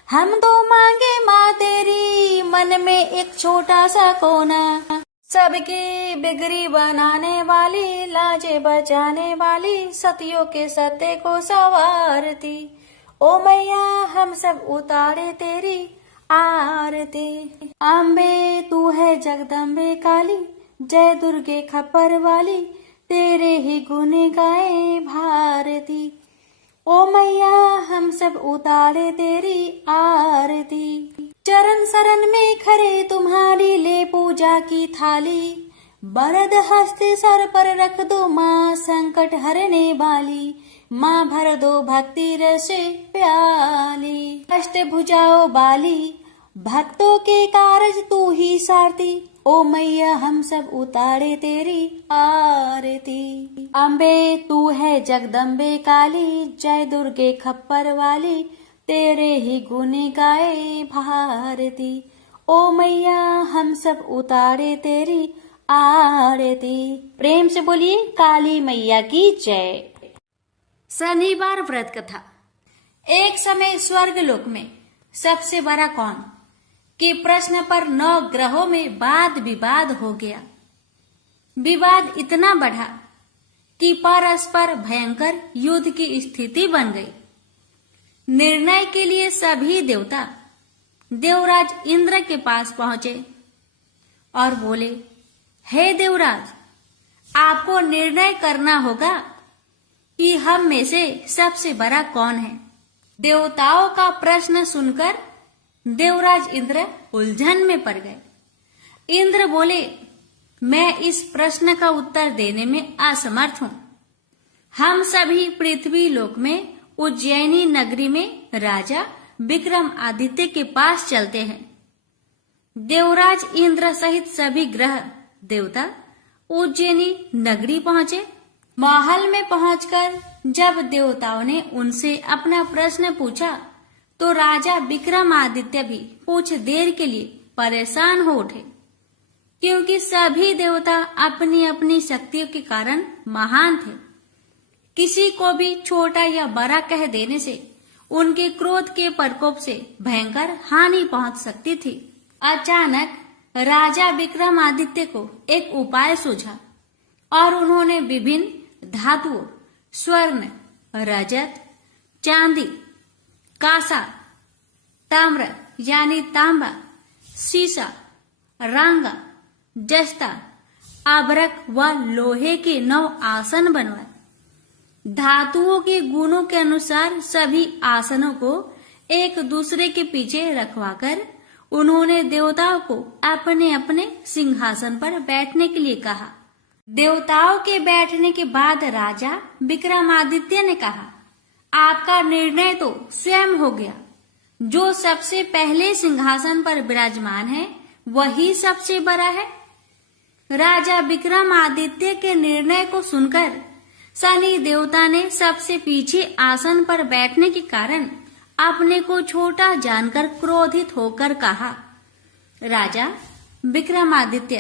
हम तो मांगे माँ तेरी मन में एक छोटा सा कोना। सबकी बिगड़ी बनाने वाली, लाजे बचाने वाली, सतियों के सत्य को संवारती। ओ मैया हम सब उतारे तेरी आरती। अम्बे तू है जगदम्बे काली, जय दुर्गे खप्पर वाली, तेरे ही गुण गाए भारती। ओ मैया हम सब उतारे तेरी आरती। चरण शरण में खरे तुम्हारी ले पूजा की थाली, वरद हस्ते सर पर रख दो माँ संकट हरने वाली। माँ भर दो भक्ति रस प्याली, अष्टभुजाओ बाली, भक्तों के कारज तू ही सारती। ओ मैया हम सब उतारे तेरी आरती। अम्बे तू है जगदम्बे काली, जय दुर्गे खप्पर वाली, तेरे ही गुण गाए भारती। ओ मैया हम सब उतारे तेरी आरती। प्रेम से बोलिए काली मैया की जय। शनिवार व्रत कथा। एक समय स्वर्ग लोक में सबसे बड़ा कौन के प्रश्न पर 9 ग्रहों में वाद विवाद हो गया। विवाद इतना बढ़ा कि परस्पर भयंकर युद्ध की स्थिति बन गई। निर्णय के लिए सभी देवता देवराज इंद्र के पास पहुंचे और बोले, हे देवराज, आपको निर्णय करना होगा कि हम में से सबसे बड़ा कौन है। देवताओं का प्रश्न सुनकर देवराज इंद्र उलझन में पड़ गए। इंद्र बोले, मैं इस प्रश्न का उत्तर देने में असमर्थ हूं। हम सभी पृथ्वी लोक में उज्जैनी नगरी में राजा विक्रम आदित्य के पास चलते हैं। देवराज इंद्र सहित सभी ग्रह देवता उज्जैनी नगरी पहुंचे। महल में पहुंचकर जब देवताओं ने उनसे अपना प्रश्न पूछा तो राजा विक्रमादित्य भी कुछ देर के लिए परेशान हो उठे, क्योंकि सभी देवता अपनी अपनी शक्तियों के कारण महान थे। किसी को भी छोटा या बड़ा कह देने से उनके क्रोध के प्रकोप से भयंकर हानि पहुंच सकती थी। अचानक राजा विक्रमादित्य को एक उपाय सूझा और उन्होंने विभिन्न धातुओं, स्वर्ण, रजत, चांदी, कांसा, ताम्र यानी तांबा, सीसा, रांगा, जस्ता, आभरक व लोहे के 9 आसन बनवाए। धातुओं के गुणों के अनुसार सभी आसनों को एक दूसरे के पीछे रखवाकर उन्होंने देवताओं को अपने अपने सिंहासन पर बैठने के लिए कहा। देवताओं के बैठने के बाद राजा विक्रमादित्य ने कहा, आपका निर्णय तो स्वयं हो गया। जो सबसे पहले सिंहासन पर विराजमान है वही सबसे बड़ा है। राजा विक्रमादित्य के निर्णय को सुनकर शनि देवता ने सबसे पीछे आसन पर बैठने के कारण अपने को छोटा जानकर क्रोधित होकर कहा, राजा विक्रमादित्य,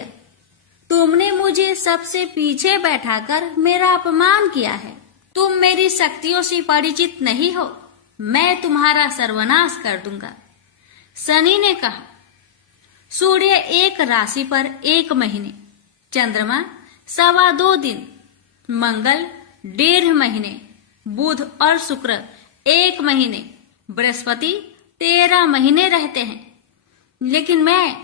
तुमने मुझे सबसे पीछे बैठाकर मेरा अपमान किया है। तुम मेरी शक्तियों से परिचित नहीं हो। मैं तुम्हारा सर्वनाश कर दूंगा। शनि ने कहा, सूर्य एक राशि पर 1 महीने, चंद्रमा 2.25 दिन, मंगल 1.5 महीने, बुध और शुक्र 1 महीने, बृहस्पति 13 महीने रहते हैं, लेकिन मैं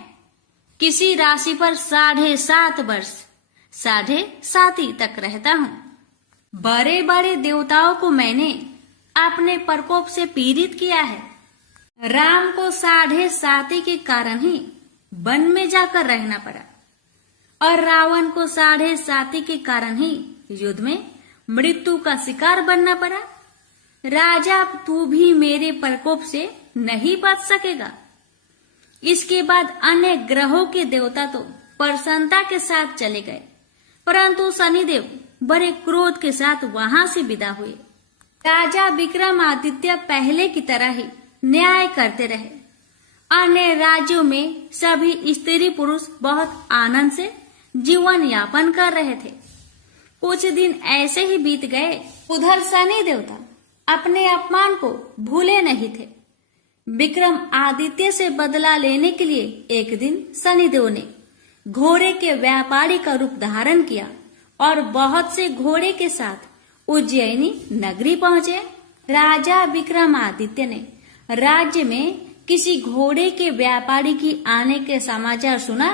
किसी राशि पर 7.5 वर्ष 7.5 तक रहता हूँ। बड़े बड़े देवताओं को मैंने अपने प्रकोप से पीड़ित किया है। राम को 7.5 के कारण ही वन में जाकर रहना पड़ा और रावण को 7.5 के कारण ही युद्ध में मृत्यु का शिकार बनना पड़ा। राजा, तू भी मेरे प्रकोप से नहीं बच सकेगा। इसके बाद अन्य ग्रहों के देवता तो प्रसन्नता के साथ चले गए, परंतु शनिदेव बड़े क्रोध के साथ वहां से विदा हुए। राजा विक्रमादित्य पहले की तरह ही न्याय करते रहे। अन्य राज्यों में सभी स्त्री पुरुष बहुत आनंद से जीवन यापन कर रहे थे। कुछ दिन ऐसे ही बीत गए। उधर शनि देवता अपने अपमान को भूले नहीं थे। विक्रम आदित्य से बदला लेने के लिए एक दिन शनिदेव ने घोड़े के व्यापारी का रूप धारण किया और बहुत से घोड़े के साथ उज्जैनी नगरी पहुंचे। राजा विक्रमादित्य ने राज्य में किसी घोड़े के व्यापारी की आने के समाचार सुना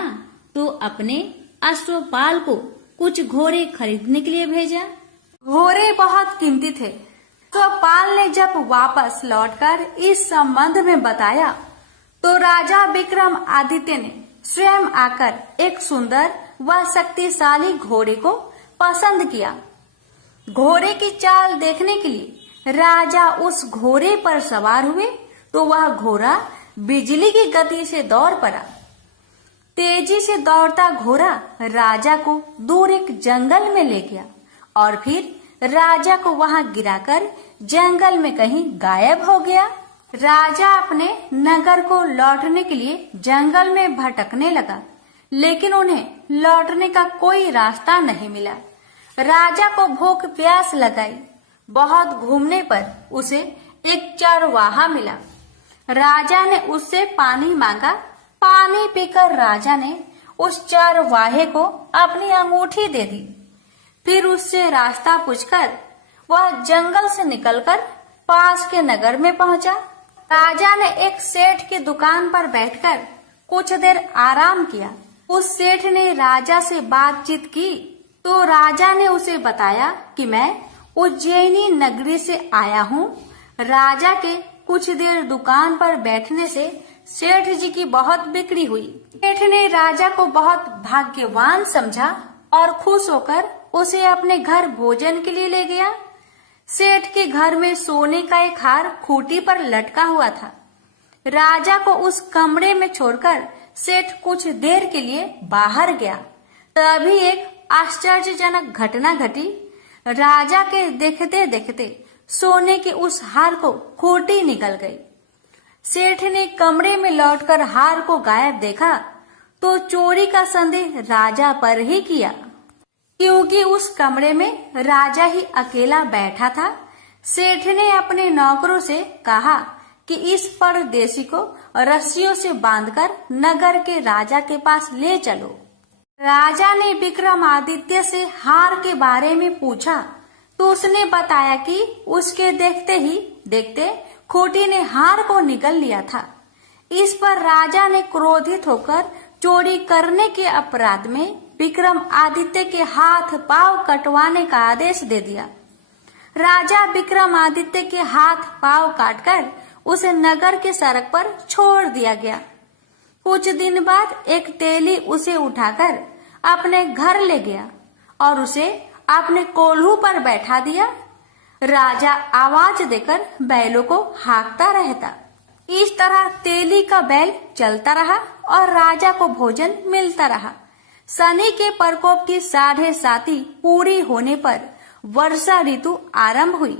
तो अपने अश्वपाल को कुछ घोड़े खरीदने के लिए भेजा। घोड़े बहुत कीमती थे। अश्वपाल ने जब वापस लौटकर इस संबंध में बताया तो राजा विक्रमादित्य ने स्वयं आकर एक सुंदर व शक्तिशाली घोड़े को पसंद किया। घोड़े की चाल देखने के लिए राजा उस घोड़े पर सवार हुए तो वह घोड़ा बिजली की गति से दौड़ पड़ा। तेजी से दौड़ता घोड़ा राजा को दूर एक जंगल में ले गया और फिर राजा को वहां गिराकर जंगल में कहीं गायब हो गया। राजा अपने नगर को लौटने के लिए जंगल में भटकने लगा, लेकिन उन्हें लौटने का कोई रास्ता नहीं मिला। राजा को भूख प्यास लगाई। बहुत घूमने पर उसे एक चरवाहा मिला। राजा ने उससे पानी मांगा। पानी पीकर राजा ने उस चरवाहे को अपनी अंगूठी दे दी। फिर उससे रास्ता पूछकर वह जंगल से निकलकर पास के नगर में पहुंचा। राजा ने एक सेठ की दुकान पर बैठकर कुछ देर आराम किया। उस सेठ ने राजा से बातचीत की तो राजा ने उसे बताया कि मैं उज्जैनी नगरी से आया हूँ। राजा के कुछ देर दुकान पर बैठने से सेठ जी की बहुत बिक्री हुई। सेठ ने राजा को बहुत भाग्यवान समझा और खुश होकर उसे अपने घर भोजन के लिए ले गया। सेठ के घर में सोने का एक हार खूंटी पर लटका हुआ था। राजा को उस कमरे में छोड़कर सेठ कुछ देर के लिए बाहर गया। तभी एक आश्चर्यजनक घटना घटी। राजा के देखते देखते सोने के उस हार को खूंटी निकल गई। सेठ ने कमरे में लौटकर हार को गायब देखा तो चोरी का संदेह राजा पर ही किया, क्योंकि उस कमरे में राजा ही अकेला बैठा था। सेठ ने अपने नौकरों से कहा कि इस परदेशी को रस्सियों से बांधकर नगर के राजा के पास ले चलो। राजा ने विक्रमादित्य से हार के बारे में पूछा तो उसने बताया कि उसके देखते ही देखते खूंटी ने हार को निगल लिया था। इस पर राजा ने क्रोधित होकर चोरी करने के अपराध में विक्रमादित्य के हाथ पांव कटवाने का आदेश दे दिया। राजा विक्रमादित्य के हाथ पांव काटकर उसे नगर के सड़क पर छोड़ दिया गया। कुछ दिन बाद एक तेली उसे उठाकर अपने घर ले गया और उसे अपने कोल्हू पर बैठा दिया। राजा आवाज देकर बैलों को हाँकता रहता। इस तरह तेली का बैल चलता रहा और राजा को भोजन मिलता रहा। शनि के प्रकोप की 7.5 पूरी होने पर वर्षा ऋतु आरंभ हुई।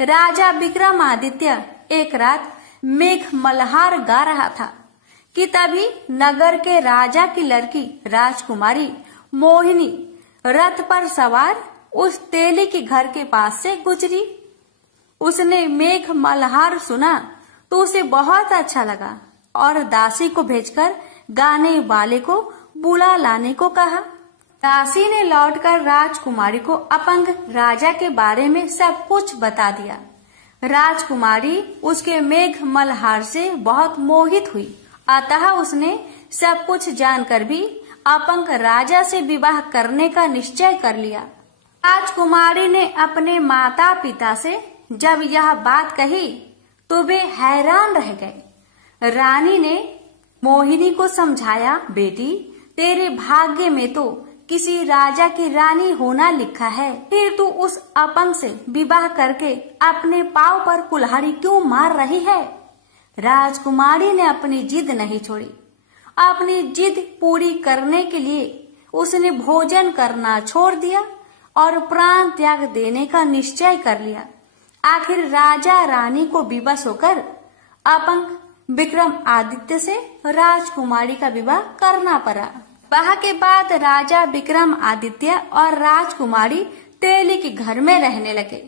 राजा विक्रमादित्य एक रात मेघ मल्हार गा रहा था कि तभी नगर के राजा की लड़की राजकुमारी मोहिनी रथ पर सवार उस तेली के घर के पास से गुजरी। उसने मेघ मल्हार सुना तो उसे बहुत अच्छा लगा और दासी को भेजकर गाने वाले को बुला लाने को कहा। दासी ने लौटकर राजकुमारी को अपंग राजा के बारे में सब कुछ बता दिया। राजकुमारी उसके मेघ मल्हार से बहुत मोहित हुई, अतः उसने सब कुछ जानकर भी अपंग राजा से विवाह करने का निश्चय कर लिया। राजकुमारी ने अपने माता पिता से जब यह बात कही तो वे हैरान रह गए। रानी ने मोहिनी को समझाया, बेटी तेरे भाग्य में तो किसी राजा की रानी होना लिखा है, फिर तू उस अपंग से विवाह करके अपने पांव पर कुल्हाड़ी क्यों मार रही है। राजकुमारी ने अपनी जिद नहीं छोड़ी। अपनी जिद पूरी करने के लिए उसने भोजन करना छोड़ दिया और प्राण त्याग देने का निश्चय कर लिया। आखिर राजा रानी को विवश होकर अपंग विक्रमादित्य से राजकुमारी का विवाह करना पड़ा। विवाह के बाद राजा विक्रमादित्य और राजकुमारी तेली के घर में रहने लगे।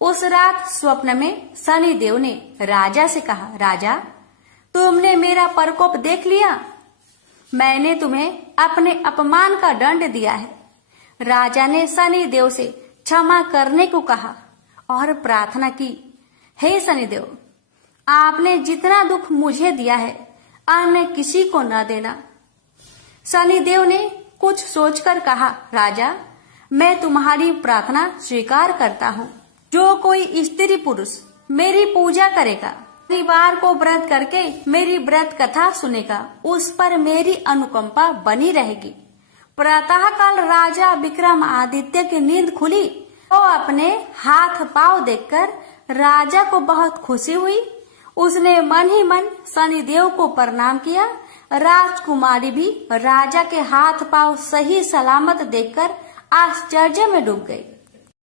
उस रात स्वप्न में शनिदेव ने राजा से कहा, राजा तुमने मेरा प्रकोप देख लिया, मैंने तुम्हें अपने अपमान का दंड दिया है। राजा ने शनिदेव से क्षमा करने को कहा और प्रार्थना की, हे शनिदेव, आपने जितना दुख मुझे दिया है अन्य किसी को न देना। शनिदेव ने कुछ सोचकर कहा, राजा मैं तुम्हारी प्रार्थना स्वीकार करता हूँ। जो कोई स्त्री पुरुष मेरी पूजा करेगा, शनिवार को व्रत करके मेरी व्रत कथा सुनेगा, उस पर मेरी अनुकंपा बनी रहेगी। प्रातः काल राजा विक्रमादित्य की नींद खुली तो अपने हाथ पांव देखकर राजा को बहुत खुशी हुई। उसने मन ही मन शनिदेव को प्रणाम किया। राजकुमारी भी राजा के हाथ पांव सही सलामत देखकर आश्चर्य में डूब गई।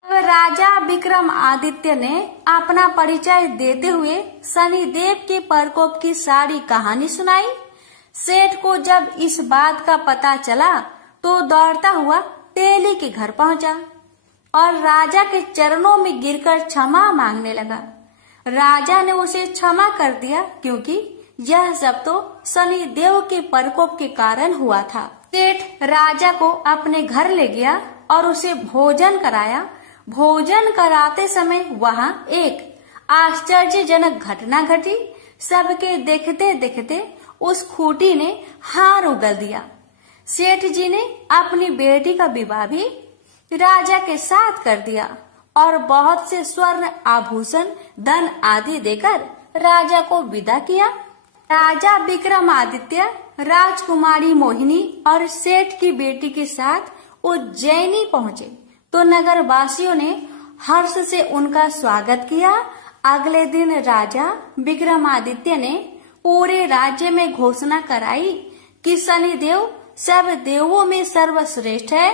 राजा विक्रमादित्य ने अपना परिचय देते हुए शनिदेव के प्रकोप की सारी कहानी सुनाई। सेठ को जब इस बात का पता चला तो दौड़ता हुआ तेली के घर पहुंचा और राजा के चरणों में गिरकर क्षमा मांगने लगा। राजा ने उसे क्षमा कर दिया क्योंकि यह सब तो शनिदेव के प्रकोप के कारण हुआ था। सेठ राजा को अपने घर ले गया और उसे भोजन कराया। भोजन कराते समय वहां एक आश्चर्यजनक घटना घटी। सबके देखते देखते उस खूंटी ने हार उगल दिया। सेठ जी ने अपनी बेटी का विवाह भी राजा के साथ कर दिया और बहुत से स्वर्ण आभूषण धन आदि देकर राजा को विदा किया। राजा विक्रमादित्य राजकुमारी मोहिनी और सेठ की बेटी के साथ उज्जैनी पहुँचे तो नगर वासियों ने हर्ष से उनका स्वागत किया। अगले दिन राजा विक्रमादित्य ने पूरे राज्य में घोषणा कराई कि शनिदेव सब देवों में सर्वश्रेष्ठ है।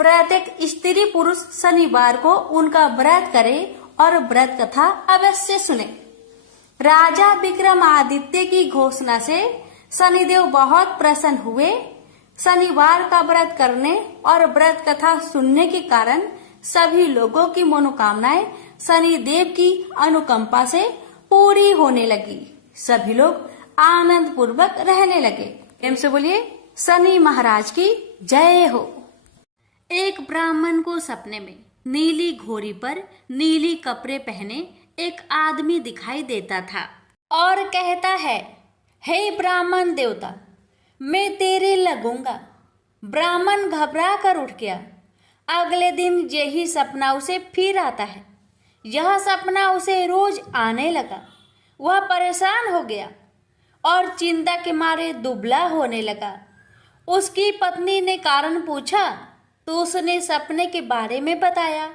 प्रत्येक स्त्री पुरुष शनिवार को उनका व्रत करे और व्रत कथा अवश्य सुने। राजा विक्रमादित्य की घोषणा से शनिदेव बहुत प्रसन्न हुए। शनिवार का व्रत करने और व्रत कथा सुनने के कारण सभी लोगों की मनोकामनाएं शनिदेव की अनुकंपा से पूरी होने लगी। सभी लोग आनंद पूर्वक रहने लगे। प्रेम से बोलिए शनि महाराज की जय हो। एक ब्राह्मण को सपने में नीली घोड़ी पर नीली कपड़े पहने एक आदमी दिखाई देता था और कहता है, हे ब्राह्मण देवता, मैं तेरे लगूंगा। ब्राह्मण घबरा कर उठ गया। अगले दिन यही सपना उसे फिर आता है। यह सपना उसे रोज आने लगा। वह परेशान हो गया और चिंता के मारे दुबला होने लगा। उसकी पत्नी ने कारण पूछा तो उसने सपने के बारे में बताया।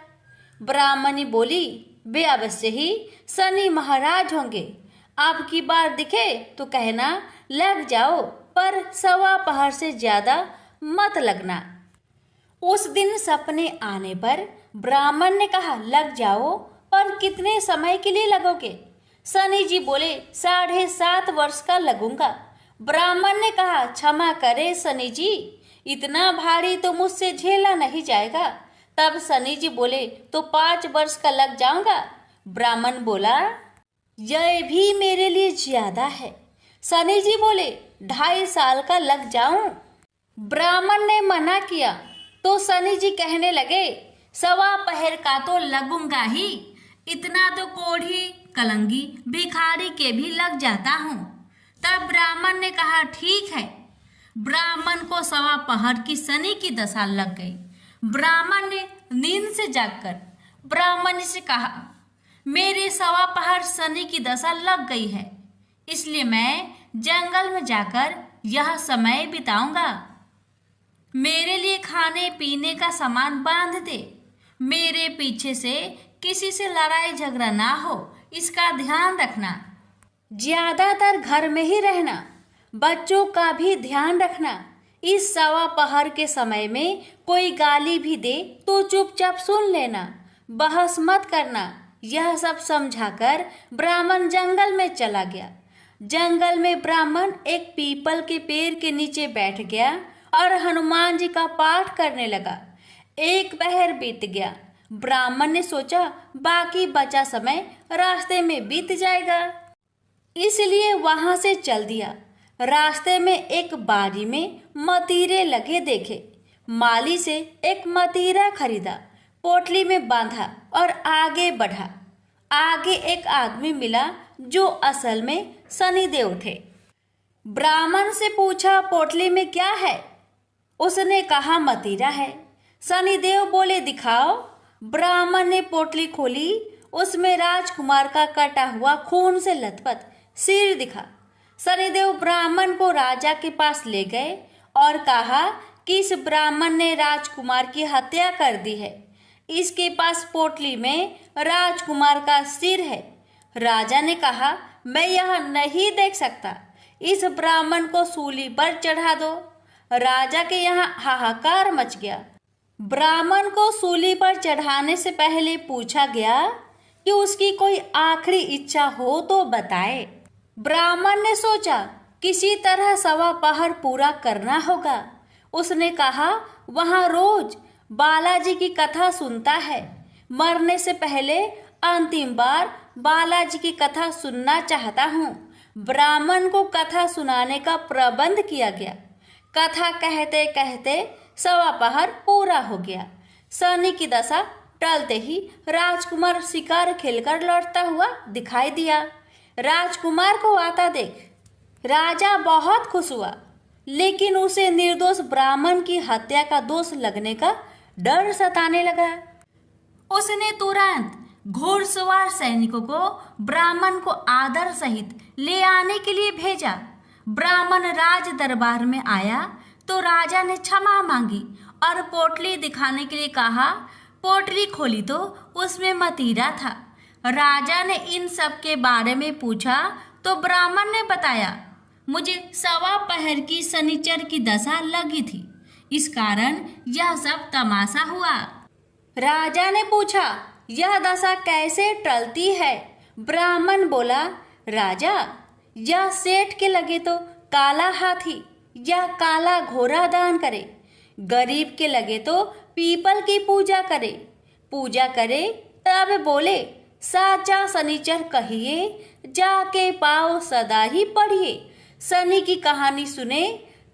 ब्राह्मणी बोली, वे अवश्य ही शनि महाराज होंगे। अब की बार दिखे तो कहना लग जाओ, पर सवा पहर से ज्यादा मत लगना। उस दिन सपने आने पर ब्राह्मण ने कहा, लग जाओ, पर कितने समय के लिए लगोगे? शनि जी बोले, 7.5 वर्ष का लगूंगा। ब्राह्मण ने कहा, क्षमा करे शनि जी, इतना भारी तो मुझसे झेला नहीं जाएगा। तब शनि जी बोले, तो 5 वर्ष का लग जाऊंगा। ब्राह्मण बोला, यह भी मेरे लिए ज्यादा है। शनि जी बोले, 2.5 साल का लग जाऊं। ब्राह्मण ने मना किया तो शनि जी कहने लगे, 1.25 पहर का तो लगूंगा ही, इतना तो कोढ़ी कलंगी भिखारी के भी लग जाता हूँ। तब ब्राह्मण ने कहा, ठीक है। ब्राह्मण को 1.25 पहर की शनि की दशा लग गई। ब्राह्मण ने नींद से जागकर ब्राह्मण से कहा, मेरे 1.25 पहर शनि की दशा लग गई है, इसलिए मैं जंगल में जाकर यह समय बिताऊंगा। मेरे लिए खाने पीने का सामान बांध दे। मेरे पीछे से किसी से लड़ाई झगड़ा ना हो, इसका ध्यान रखना। ज्यादातर घर में ही रहना, बच्चों का भी ध्यान रखना। इस 1.25 पहर के समय में कोई गाली भी दे तो चुपचाप सुन लेना, बहस मत करना। यह सब समझाकर ब्राह्मण जंगल में चला गया। जंगल में ब्राह्मण एक पीपल के पेड़ के नीचे बैठ गया और हनुमान जी का पाठ करने लगा। 1 पहर बीत गया। ब्राह्मण ने सोचा, बाकी बचा समय रास्ते में बीत जाएगा, इसलिए वहां से चल दिया। रास्ते में एक बाड़ी में मतीरे लगे देखे। माली से एक मतीरा खरीदा, पोटली में बांधा और आगे बढ़ा। आगे एक आदमी मिला जो असल में शनिदेव थे। ब्राह्मण से पूछा, पोटली में क्या है? उसने कहा, मतीरा है। शनिदेव बोले, दिखाओ। ब्राह्मण ने पोटली खोली। उसमें राजकुमार का कटा हुआ खून से लथपथ सिर दिखा। शनिदेव ब्राह्मण को राजा के पास ले गए और कहा कि इस ब्राह्मण ने राजकुमार की हत्या कर दी है। इसके पास पोटली में राजकुमार का सिर है। राजा ने कहा, मैं यह नहीं देख सकता, इस ब्राह्मण को सूली पर चढ़ा दो। राजा के यहाँ हाहाकार मच गया। ब्राह्मण को सूली पर चढ़ाने से पहले पूछा गया कि उसकी कोई आखिरी इच्छा हो तो बताए। ब्राह्मण ने सोचा, किसी तरह 1.25 पहर पूरा करना होगा। उसने कहा, वहाँ रोज बालाजी की कथा सुनता है। मरने से पहले अंतिम बार बालाजी की कथा सुनना चाहता हूँ। ब्राह्मण को कथा सुनाने का प्रबंध किया गया। कथा कहते कहते 1.25 पहर पूरा हो गया। शनि की दशा टलते ही राजकुमार शिकार खेलकर लौटता हुआ दिखाई दिया। राजकुमार को आता देख राजा बहुत खुश हुआ, लेकिन उसे निर्दोष ब्राह्मण की हत्या का दोष लगने का डर सताने लगा। उसने तुरंत घुड़सवार सैनिकों को ब्राह्मण को आदर सहित ले आने के लिए भेजा। ब्राह्मण राज दरबार में आया तो राजा ने क्षमा मांगी और पोटली दिखाने के लिए कहा। पोटली खोली तो उसमें मतीरा था। राजा ने इन सब के बारे में पूछा तो ब्राह्मण ने बताया, मुझे 1.25 पहर की शनिचर की दशा लगी थी, इस कारण यह सब तमाशा हुआ। राजा ने पूछा, यह दशा कैसे टलती है? ब्राह्मण बोला, राजा, यह सेठ के लगे तो काला हाथी या काला घोड़ा दान करे, गरीब के लगे तो पीपल की पूजा करे तब बोले, साचा शनिचर कहिए, जाके पाओ सदा ही पढ़िए। शनि की कहानी सुने,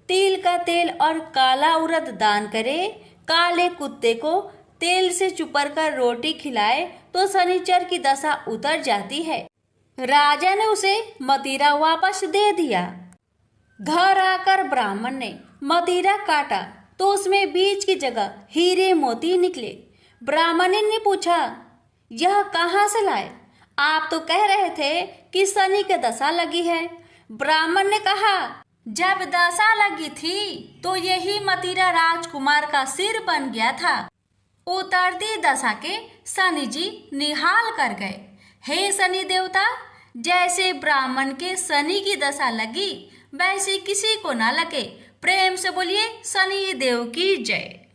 तिल का तेल और काला उड़द दान करे, काले कुत्ते को तेल से चुपर कर रोटी खिलाए तो शनिचर की दशा उतर जाती है। राजा ने उसे मतीरा वापस दे दिया। घर आकर ब्राह्मण ने मतीरा काटा तो उसमें बीज की जगह हीरे मोती निकले। ब्राह्मण ने पूछा, यह कहाँ से लाए? आप तो कह रहे थे कि शनि की दशा लगी है। ब्राह्मण ने कहा, जब दशा लगी थी तो यही मतीरा राजकुमार का सिर बन गया था। उतरती दशा के शनि जी निहाल कर गए। हे शनि देवता, जैसे ब्राह्मण के शनि की दशा लगी वैसे किसी को ना लगे। प्रेम से बोलिए शनि देव की जय।